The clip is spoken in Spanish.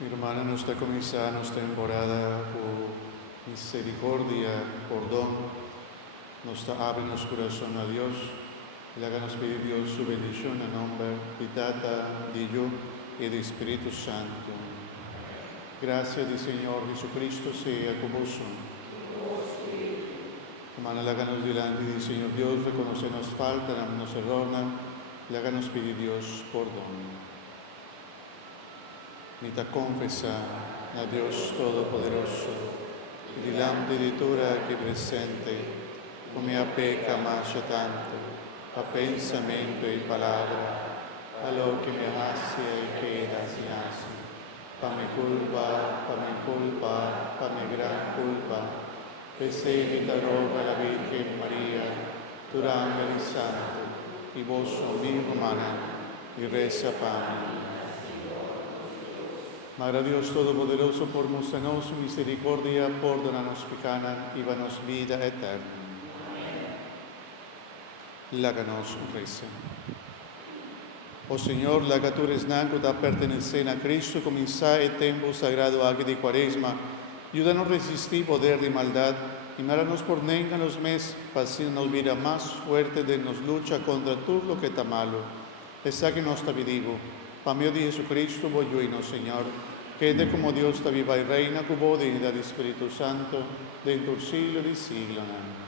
Mi hermana nos está comenzando esta temporada por misericordia, por don. Nos abre nuestro corazón a Dios y háganos pedir Dios su bendición en nombre de Tata, de Hijo y de Espíritu Santo. Gracias del Señor Jesucristo sea con vosotros. Hermana, háganos delante del Señor Dios, reconocer nos falta, nos errornan, y háganos pedir Dios por don. Mita confesar a Dios Todopoderoso, delante di ora che presente, come a pecca mascia tanto, a pensamento e palabra, a lo que me hace y queda sin hace. Pa mi culpa, pa mi gran culpa, recebita roga la Virgen María, durante el santo, y vos mi romana, y reza para mí. Madre Dios Todopoderoso, por mostrarnos su misericordia, perdónanos pecados y danos vida eterna. Láganos reza. Oh Señor, la que tú eres naco da pertenecer a Cristo, comienza el tiempo sagrado aquí de Cuaresma, ayúdanos a resistir poder de maldad y máranos por nenga los mes, nos vida más fuerte de nos lucha contra todo lo que está malo. Esa que nos está vivo. Pa mio di Jesucristo voglio no Señor, que de como Dios está viva y reina, cubo de unidad del Espíritu Santo, dentro del siglo y siglo. Amén.